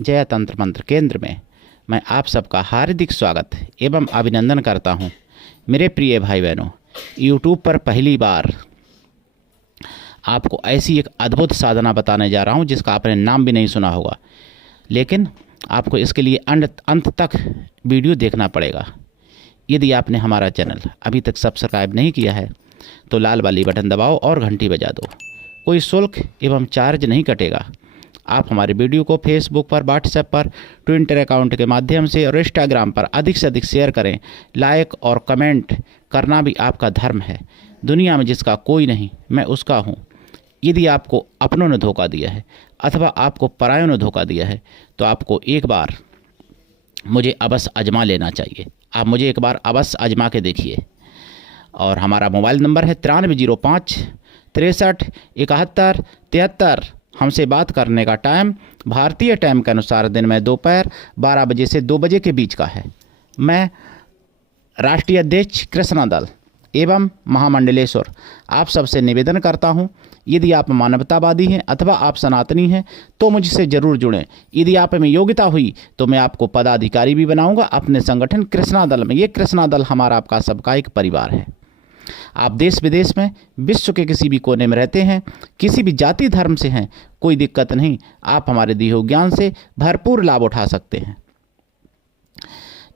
जया तंत्र मंत्र केंद्र में मैं आप सबका हार्दिक स्वागत एवं अभिनंदन करता हूं। मेरे प्रिय भाई बहनों, यूट्यूब पर पहली बार आपको ऐसी एक अद्भुत साधना बताने जा रहा हूं जिसका आपने नाम भी नहीं सुना होगा, लेकिन आपको इसके लिए अंत तक वीडियो देखना पड़ेगा। यदि आपने हमारा चैनल अभी तक सब्सक्राइब नहीं किया है तो लाल वाली बटन दबाओ और घंटी बजा दो। कोई शुल्क एवं चार्ज नहीं कटेगा। आप हमारे वीडियो को फेसबुक पर, व्हाट्सएप पर, ट्विटर अकाउंट के माध्यम से और इंस्टाग्राम पर अधिक से अधिक शेयर करें। लाइक और कमेंट करना भी आपका धर्म है। दुनिया में जिसका कोई नहीं, मैं उसका हूँ। यदि आपको अपनों ने धोखा दिया है अथवा आपको परायों ने धोखा दिया है तो आपको एक बार मुझे अवश्य आजमा लेना चाहिए। आप मुझे एक बार अवश्य आजमा के देखिए। और हमारा मोबाइल नंबर है 9305 63 71 73। हमसे बात करने का टाइम भारतीय टाइम के अनुसार दिन में दोपहर 12 बजे से 2 बजे के बीच का है। मैं राष्ट्रीय अध्यक्ष कृष्णा दल एवं महामंडलेश्वर आप सबसे निवेदन करता हूं, यदि आप मानवतावादी हैं अथवा आप सनातनी हैं तो मुझसे ज़रूर जुड़ें। यदि आप में योग्यता हुई तो मैं आपको पदाधिकारी भी बनाऊंगा अपने संगठन कृष्णा दल में। ये कृष्णा दल हमारा आपका सबका एक परिवार है। आप देश विदेश में, विश्व के किसी भी कोने में रहते हैं, किसी भी जाति धर्म से हैं, कोई दिक्कत नहीं। आप हमारे दिए हुए ज्ञान से भरपूर लाभ उठा सकते हैं।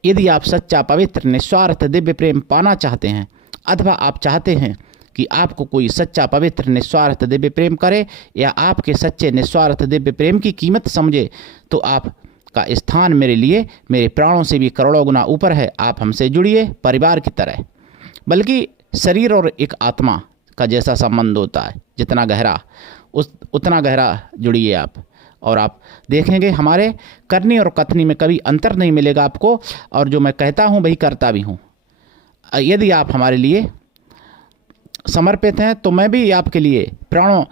यदि आप सच्चा, पवित्र, निस्वार्थ दिव्य प्रेम पाना चाहते हैं अथवा आप चाहते हैं कि आपको कोई सच्चा, पवित्र, निस्वार्थ दिव्य प्रेम करे या आपके सच्चे निस्वार्थ दिव्य प्रेम की कीमत समझे, तो आपका स्थान मेरे लिए मेरे प्राणों से भी करोड़ों गुना ऊपर है। आप हमसे जुड़िए परिवार की तरह, बल्कि शरीर और एक आत्मा का जैसा संबंध होता है, जितना गहरा उतना गहरा जुड़िए आप, और आप देखेंगे हमारे करनी और कथनी में कभी अंतर नहीं मिलेगा आपको। और जो मैं कहता हूँ वही करता भी हूँ। यदि आप हमारे लिए समर्पित हैं तो मैं भी आपके लिए प्राणों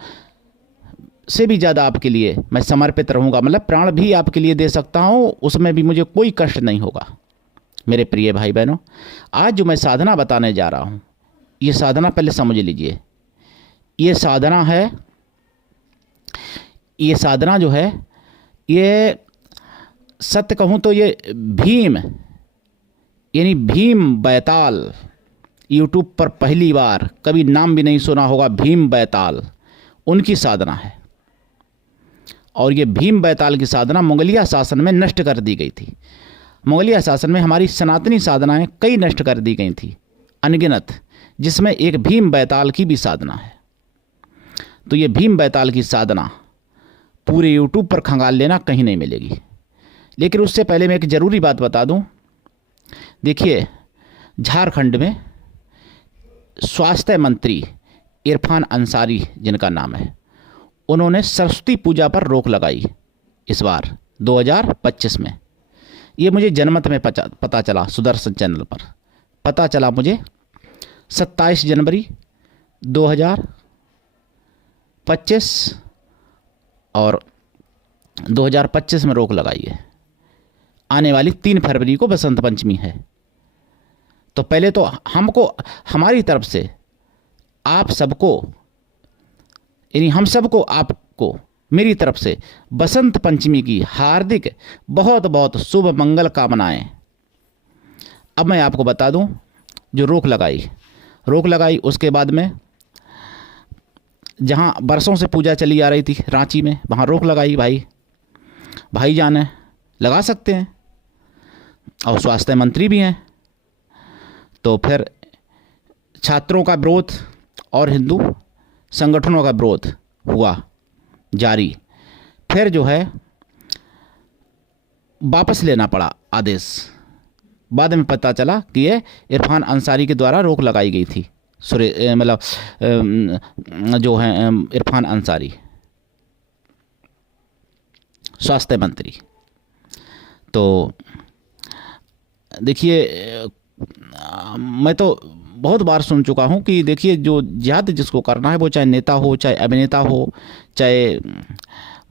से भी ज़्यादा आपके लिए मैं समर्पित रहूँगा। मतलब प्राण भी आपके लिए दे सकता हूँ, उसमें भी मुझे कोई कष्ट नहीं होगा। मेरे प्रिय भाई बहनों, आज जो मैं साधना बताने जा रहा हूँ, ये साधना पहले समझ लीजिए। ये साधना जो है, ये सत्य कहूँ तो ये भीम यानी भीम बैताल, यूट्यूब पर पहली बार, कभी नाम भी नहीं सुना होगा, भीम बैताल, उनकी साधना है। और ये भीम बैताल की साधना मुगलिया शासन में नष्ट कर दी गई थी। मुगलिया शासन में हमारी सनातनी साधनाएं कई नष्ट कर दी गई थी, अनगिनत, जिसमें एक भीम बैताल की भी साधना है। तो ये भीम बैताल की साधना पूरे यूट्यूब पर खंगाल लेना, कहीं नहीं मिलेगी। लेकिन उससे पहले मैं एक ज़रूरी बात बता दूं। देखिए, झारखंड में स्वास्थ्य मंत्री इरफान अंसारी जिनका नाम है, उन्होंने सरस्वती पूजा पर रोक लगाई इस बार 2025 में। ये मुझे जनमत में पता चला, सुदर्शन चैनल पर पता चला मुझे। 27 जनवरी 2025 और 2025 में रोक लगाई है। आने वाली 3 फरवरी को बसंत पंचमी है। तो पहले तो हमको, हमारी तरफ से आप सबको, यानी हम सबको, आपको मेरी तरफ से बसंत पंचमी की हार्दिक बहुत बहुत शुभ मंगल कामनाएं। अब मैं आपको बता दूं, जो रोक लगाई उसके बाद में जहां बरसों से पूजा चली आ रही थी रांची में, वहां रोक लगाई। भाईजान है, लगा सकते हैं, और स्वास्थ्य मंत्री भी हैं। तो फिर छात्रों का विरोध और हिंदू संगठनों का विरोध हुआ जारी। फिर जो है वापस लेना पड़ा आदेश। बाद में पता चला कि ये इरफान अंसारी के द्वारा रोक लगाई गई थी। मतलब जो है इरफान अंसारी स्वास्थ्य मंत्री। तो देखिए, मैं तो बहुत बार सुन चुका हूँ कि देखिए, जो जिहाद जिसको करना है, वो चाहे नेता हो, चाहे अभिनेता हो, चाहे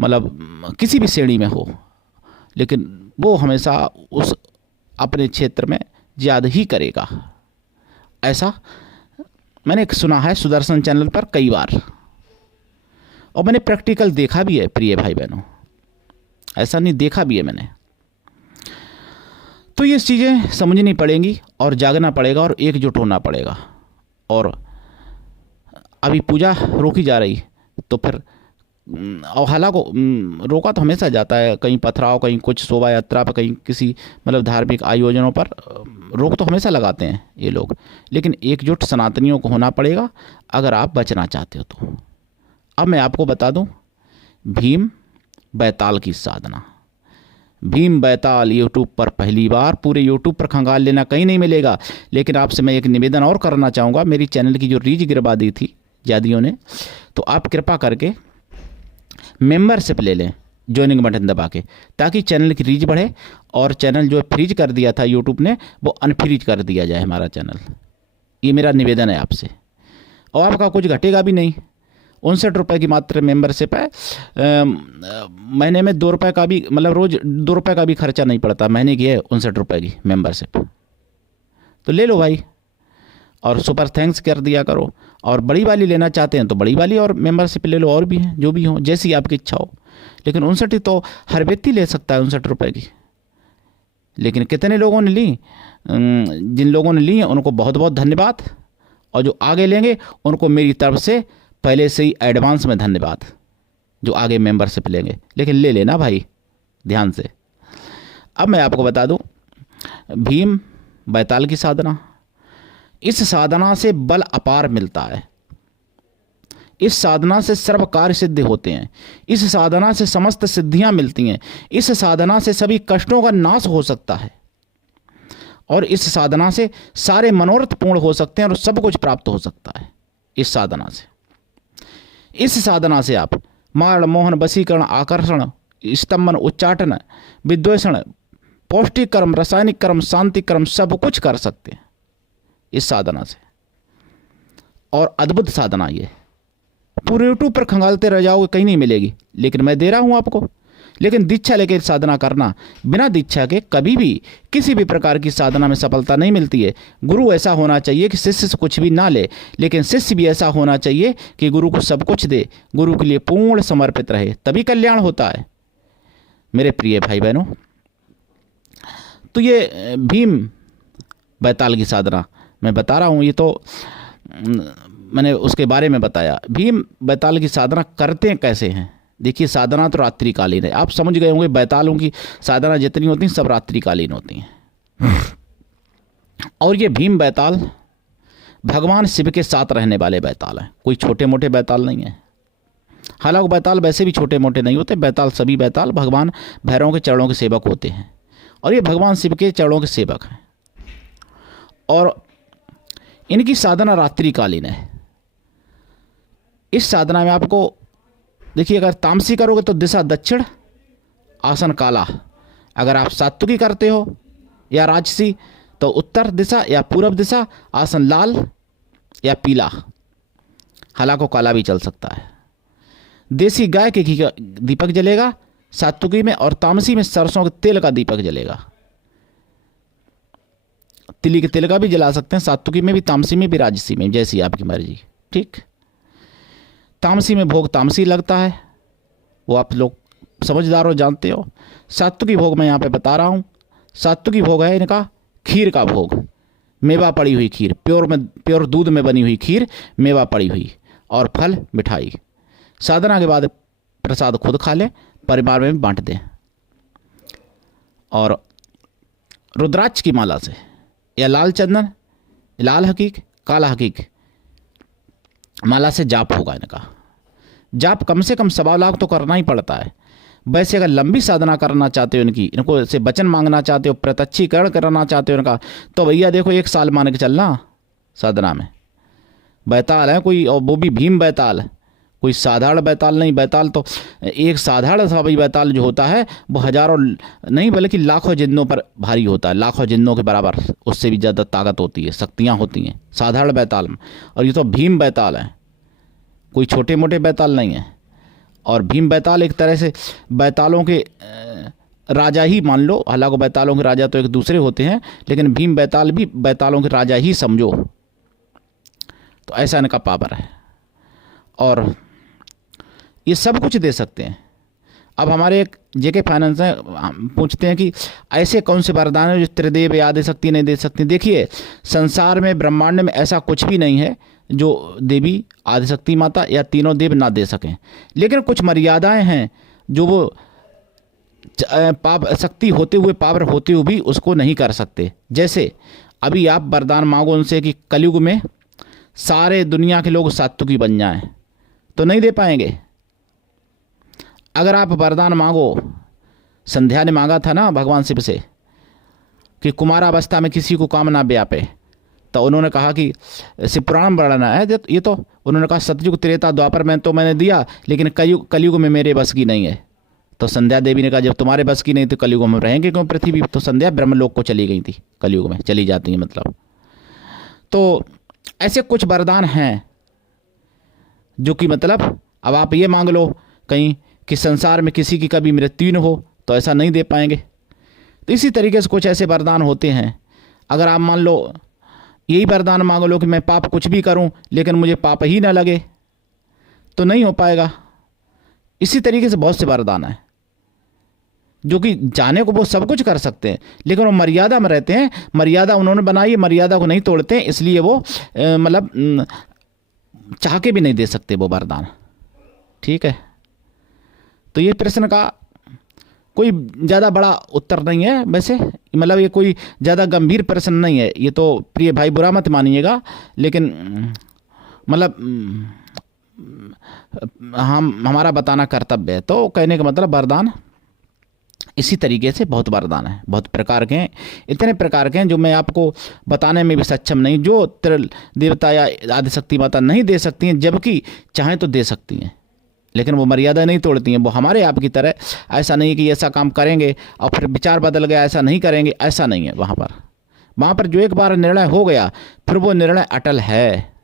मतलब किसी भी श्रेणी में हो, लेकिन वो हमेशा उस अपने क्षेत्र में जिहाद ही करेगा। ऐसा मैंने सुना है सुदर्शन चैनल पर कई बार, और मैंने प्रैक्टिकल देखा भी है प्रिय भाई बहनों। ऐसा नहीं, देखा भी है मैंने। तो ये चीज़ें समझनी पड़ेंगी और जागना पड़ेगा और एकजुट होना पड़ेगा। और अभी पूजा रोकी जा रही, तो फिर अवहेला को रोका तो हमेशा जाता है, कहीं पथराव, कहीं कुछ शोभा यात्रा पर, कहीं किसी मतलब धार्मिक आयोजनों पर रोक तो हमेशा लगाते हैं ये लोग। लेकिन एकजुट सनातनियों को होना पड़ेगा अगर आप बचना चाहते हो तो। अब मैं आपको बता दूं, भीम बैताल की साधना, भीम बैताल यूट्यूब पर पहली बार, पूरे यूट्यूब पर खंगाल लेना, कहीं नहीं मिलेगा। लेकिन आपसे मैं एक निवेदन और करना चाहूँगा, मेरी चैनल की जो रीच गिरवा दी थी जादियों ने, तो आप कृपा करके मेंबरशिप ले लें ज्वाइनिंग बटन दबा के, ताकि चैनल की रीच बढ़े और चैनल जो फ्रीज कर दिया था यूट्यूब ने वो अनफ्रीज कर दिया जाए हमारा चैनल। ये मेरा निवेदन है आपसे, और आपका कुछ घटेगा भी नहीं। 59 रुपये की मात्र मेंबरशिप है। महीने में 2 रुपये का भी, मतलब रोज़ 2 रुपये का भी खर्चा नहीं पड़ता, महीने की है 59 रुपये की मेंबरशिप। तो ले लो भाई, और सुपर थैंक्स कर दिया करो। और बड़ी वाली लेना चाहते हैं तो बड़ी वाली और मेंबरशिप ले लो, और भी हैं, जो भी हो, जैसी आपकी इच्छा हो। लेकिन 59 तो हर व्यक्ति ले सकता है 59 रुपये की। लेकिन कितने लोगों ने ली, जिन लोगों ने ली हैं उनको बहुत बहुत धन्यवाद, और जो आगे लेंगे उनको मेरी तरफ से पहले से ही एडवांस में धन्यवाद, जो आगे मेंबरशिप लेंगे। लेकिन ले लेना भाई ध्यान से। अब मैं आपको बता दूं, भीम बैताल की साधना, इस साधना से बल अपार मिलता है। इस साधना से सर्व कार्य सिद्ध होते हैं। इस साधना से समस्त सिद्धियां मिलती हैं। इस साधना से सभी कष्टों का नाश हो सकता है, और इस साधना से सारे मनोरथ पूर्ण हो सकते हैं और सब कुछ प्राप्त हो सकता है। इस साधना से, इस साधना से आप मारण, मोहन, वशीकरण, आकर्षण, स्तंभन, उच्चाटन, विद्वेषण, पौष्टिक कर्म, रासायनिक कर्म, शांति कर्म, सब कुछ कर सकते हैं इस साधना से। और अद्भुत साधना ये, पूरे यूट्यूब पर खंगालते रह जाओगे, कहीं नहीं मिलेगी। लेकिन मैं दे रहा हूं आपको। लेकिन दीक्षा लेकर साधना करना, बिना दीक्षा के कभी भी किसी भी प्रकार की साधना में सफलता नहीं मिलती है। गुरु ऐसा होना चाहिए कि शिष्य से कुछ भी ना ले, लेकिन शिष्य भी ऐसा होना चाहिए कि गुरु को सब कुछ दे, गुरु के लिए पूर्ण समर्पित रहे, तभी कल्याण होता है मेरे प्रिय भाई बहनों। तो ये भीम बैताल की साधना मैं बता रहा हूँ, ये तो मैंने उसके बारे में बताया। भीम बैताल की साधना करते कैसे हैं? देखिए, साधना तो रात्रिकालीन है। आप समझ गए होंगे, बैतालों की साधना जितनी होती हैं सब रात्रिकालीन होती हैं। और ये भीम बैताल भगवान शिव के साथ रहने वाले बैताल हैं, कोई छोटे मोटे बैताल नहीं है। हालांकि बैताल वैसे भी छोटे मोटे नहीं होते, बैताल सभी बैताल भगवान भैरवों के चरणों के सेवक होते हैं, और ये भगवान शिव के चरणों के सेवक हैं। और इनकी साधना रात्रिकालीन है। इस साधना में आपको देखिए, अगर तामसी करोगे तो दिशा दक्षिण, आसन काला। अगर आप सात्विकी करते हो या राजसी तो उत्तर दिशा या पूर्व दिशा, आसन लाल या पीला, हालांकि काला भी चल सकता है। देसी गाय के घी का दीपक जलेगा सात्विकी में, और तामसी में सरसों के तेल का दीपक जलेगा। तिली के तेल का भी जला सकते हैं, सात्विकी में भी, तामसी में भी, राजसी में, जैसी आपकी मर्जी। ठीक, तामसी में भोग तामसी लगता है, वो आप लोग समझदार हो, जानते हो। सात्विकी भोग मैं यहाँ पे बता रहा हूँ। सात्विकी भोग है इनका खीर का भोग, मेवा पड़ी हुई खीर, प्योर दूध में बनी हुई खीर, मेवा पड़ी हुई, और फल मिठाई। साधना के बाद प्रसाद खुद खा लें, परिवार में भी बांट दें। और रुद्राक्ष की माला से या लाल चंदन, लाल हकीक, काला हकीक माला से जाप होगा इनका। जाप कम से कम 1.25 लाख तो करना ही पड़ता है। वैसे अगर लंबी साधना करना चाहते हो इनको से वचन मांगना चाहते हो, प्रत्यक्षीकरण करना चाहते हो इनका, तो भैया देखो 1 साल मान के चलना साधना में। बैताल है कोई, और वो भी भीम बैताल, कोई साधारण बैताल नहीं। बैताल तो एक साधारण सा भाई बैताल जो होता है वो हजारों नहीं बल्कि लाखों जिन्नों पर भारी होता है, लाखों जिन्नों के बराबर, उससे भी ज़्यादा ताकत होती है, शक्तियाँ होती हैं साधारण बैताल में। और ये तो भीम बैताल है, कोई छोटे मोटे बैताल नहीं है। और भीम बैताल एक तरह से बैतालों के राजा ही मान लो, हालांकि बैतालों के राजा तो एक दूसरे होते हैं, लेकिन भीम बैताल भी बैतालों के राजा ही समझो। तो ऐसा इनका पावर है, और ये सब कुछ दे सकते हैं। अब हमारे एक जेके फाइनेंस है, पूछते हैं कि ऐसे कौन से वरदान है जो त्रिदेव या आदि शक्ति नहीं दे सकती। देखिए, संसार में ब्रह्मांड में ऐसा कुछ भी नहीं है जो देवी आदिशक्ति माता या तीनों देव ना दे सकें, लेकिन कुछ मर्यादाएं हैं जो वो पाप शक्ति होते हुए, पावर होते हुए भी उसको नहीं कर सकते। जैसे अभी आप वरदान मांगो उनसे कि कलयुग में सारे दुनिया के लोग सात्विकी बन जाएं, तो नहीं दे पाएंगे। अगर आप वरदान मांगो, संध्या ने मांगा था ना भगवान शिव से कि कुमारावस्था में किसी को काम ना व्यापे, तो उन्होंने कहा कि शिव पुराण वर्णना है ये, तो उन्होंने कहा सतयुग त्रेता द्वापर में तो मैंने दिया, लेकिन कलयुग में मेरे बस की नहीं है। तो संध्या देवी ने कहा जब तुम्हारे बस की नहीं तो कलयुग में रहेंगे क्यों पृथ्वी। तो संध्या ब्रह्मलोक को चली गई थी, कलयुग में चली जाती है मतलब। तो ऐसे कुछ वरदान हैं जो कि मतलब अब आप ये मांग लो कहीं कि संसार में किसी की कभी मृत्यु न हो, तो ऐसा नहीं दे पाएंगे। तो इसी तरीके से कुछ ऐसे वरदान होते हैं। अगर आप मान लो यही वरदान मांग लो कि मैं पाप कुछ भी करूं लेकिन मुझे पाप ही ना लगे, तो नहीं हो पाएगा। इसी तरीके से बहुत से वरदान हैं जो कि जाने को वो सब कुछ कर सकते हैं, लेकिन वो मर्यादा में रहते हैं। मर्यादा उन्होंने बनाई है, मर्यादा को नहीं तोड़ते हैं, इसलिए वो मतलब चाह के भी नहीं दे सकते वो वरदान। ठीक है, तो ये प्रश्न का कोई ज़्यादा बड़ा उत्तर नहीं है वैसे, मतलब ये कोई ज़्यादा गंभीर प्रश्न नहीं है ये तो। प्रिय भाई बुरा मत मानिएगा, लेकिन मतलब हमारा बताना कर्तव्य है। तो कहने का मतलब वरदान इसी तरीके से बहुत वरदान है, बहुत प्रकार के हैं, इतने प्रकार के हैं जो मैं आपको बताने में भी सक्षम नहीं, जो त्रिल देवता या आदिशक्ति माता नहीं दे सकती हैं, जबकि चाहें तो दे सकती हैं, लेकिन वो मर्यादा नहीं तोड़ती हैं। वो हमारे आपकी तरह ऐसा नहीं कि ऐसा काम करेंगे और फिर विचार बदल गया, ऐसा नहीं करेंगे, ऐसा नहीं है। वहाँ पर जो एक बार निर्णय हो गया फिर वो निर्णय अटल है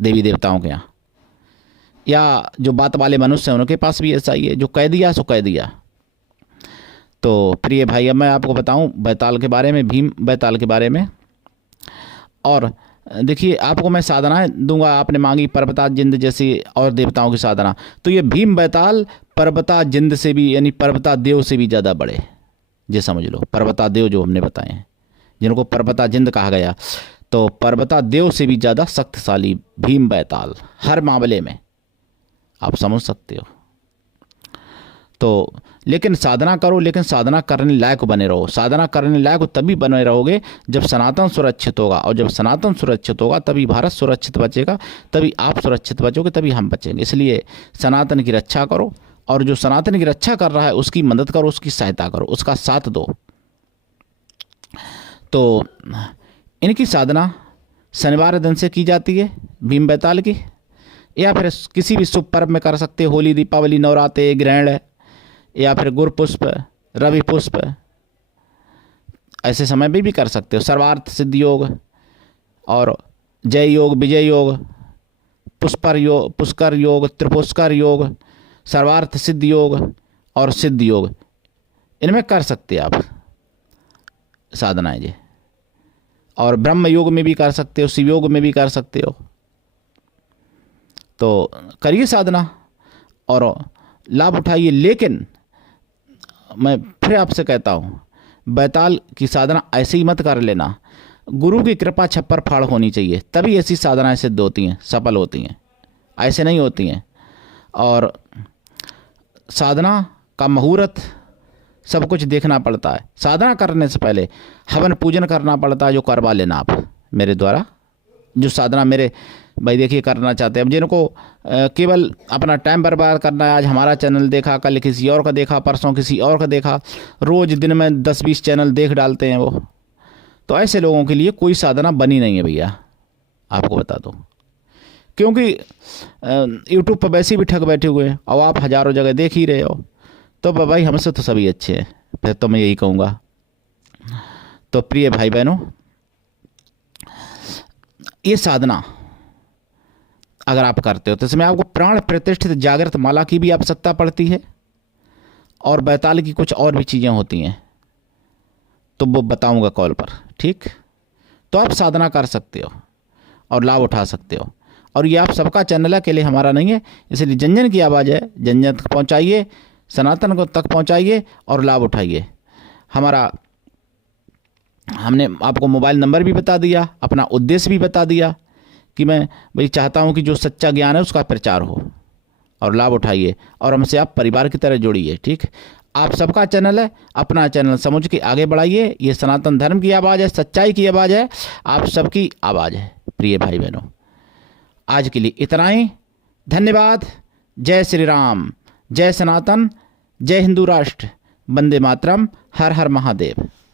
देवी देवताओं के यहाँ, या जो बात वाले मनुष्य हैं उनके पास भी ऐसा ही है, जो कह दिया सो कह दिया। तो प्रिय भाई अब मैं आपको बताऊं बैताल के बारे में, भीम बैताल के बारे में। और देखिए आपको मैं साधनाएं दूंगा, आपने मांगी पर्वता जिंद जैसी और देवताओं की साधना, तो ये भीम बैताल पर्वता जिंद से भी यानी पर्वता देव से भी ज़्यादा बड़े, ये समझ लो। पर्वता देव जो हमने बताए हैं जिनको पर्वता जिंद कहा गया, तो पर्वता देव से भी ज़्यादा शक्तिशाली भीम बैताल हर मामले में, आप समझ सकते हो। तो लेकिन साधना करो, लेकिन साधना करने लायक बने रहो। साधना करने लायक तभी बने रहोगे जब सनातन सुरक्षित होगा, और जब सनातन सुरक्षित होगा तभी भारत सुरक्षित बचेगा, तभी आप सुरक्षित बचोगे, तभी हम बचेंगे। इसलिए सनातन की रक्षा करो, और जो सनातन की रक्षा कर रहा है उसकी मदद करो, उसकी सहायता करो, उसका साथ दो। तो इनकी साधना शनिवार दिन से की जाती है भीम बैताल की, या फिर किसी भी शुभ पर्व में कर सकते हो, होली, दीपावली, नवरात्रे, ग्रहण, या फिर गुरुपुष्प, रवि पुष्प, ऐसे समय में भी कर सकते हो। सर्वार्थ सिद्ध योग और जय योग, विजय योग, पुष्कर योग, त्रिपुष्कर योग, सर्वार्थ सिद्ध योग और सिद्ध योग, इनमें कर सकते हैं आप साधनाएं जी। और ब्रह्म योग में भी कर सकते हो, शिव योग में भी कर सकते हो। तो करिए साधना और लाभ उठाइए। लेकिन मैं फिर आपसे कहता हूँ, बैताल की साधना ऐसे ही मत कर लेना, गुरु की कृपा छप्पर फाड़ होनी चाहिए, तभी ऐसी साधनाएं सिद्ध होती हैं, सफल होती हैं, ऐसे नहीं होती हैं। और साधना का मुहूर्त सब कुछ देखना पड़ता है। साधना करने से पहले हवन पूजन करना पड़ता है, जो करवा लेना आप मेरे द्वारा, जो साधना मेरे भाई देखिए करना चाहते हैं। अब जिनको केवल अपना टाइम बर्बाद करना है, आज हमारा चैनल देखा, कल किसी और का देखा, परसों किसी और का देखा, रोज़ दिन में 10-20 चैनल देख डालते हैं वो, तो ऐसे लोगों के लिए कोई साधना बनी नहीं है भैया, आपको बता दो। क्योंकि यूट्यूब पर वैसे भी ठग बैठे हुए हैं और आप हज़ारों जगह देख ही रहे हो, तो भाई हमसे तो सभी अच्छे हैं, फिर तो मैं यही कहूँगा। तो प्रिय भाई बहनों, ये साधना अगर आप करते हो तो इसमें आपको प्राण प्रतिष्ठित जागृत माला की भी आवश्यकता पड़ती है, और बैताल की कुछ और भी चीज़ें होती हैं, तो वो बताऊंगा कॉल पर, ठीक। तो आप साधना कर सकते हो और लाभ उठा सकते हो। और ये आप सबका चैनल है, अकेले हमारा नहीं है, इसलिए जन जन की आवाज़ है, जन जन तक पहुँचाइए, सनातन को तक पहुंचाइए और लाभ उठाइए। हमने आपको मोबाइल नंबर भी बता दिया, अपना उद्देश्य भी बता दिया कि मैं भाई चाहता हूं कि जो सच्चा ज्ञान है उसका प्रचार हो और लाभ उठाइए और हमसे आप परिवार की तरह जुड़िए। ठीक, आप सबका चैनल है, अपना चैनल समझ के आगे बढ़ाइए। ये सनातन धर्म की आवाज़ है, सच्चाई की आवाज़ है, आप सबकी आवाज़ है प्रिय भाई बहनों। आज के लिए इतना ही, धन्यवाद। जय श्री राम, जय सनातन, जय हिंदू राष्ट्र, वंदे मातरम, हर हर महादेव।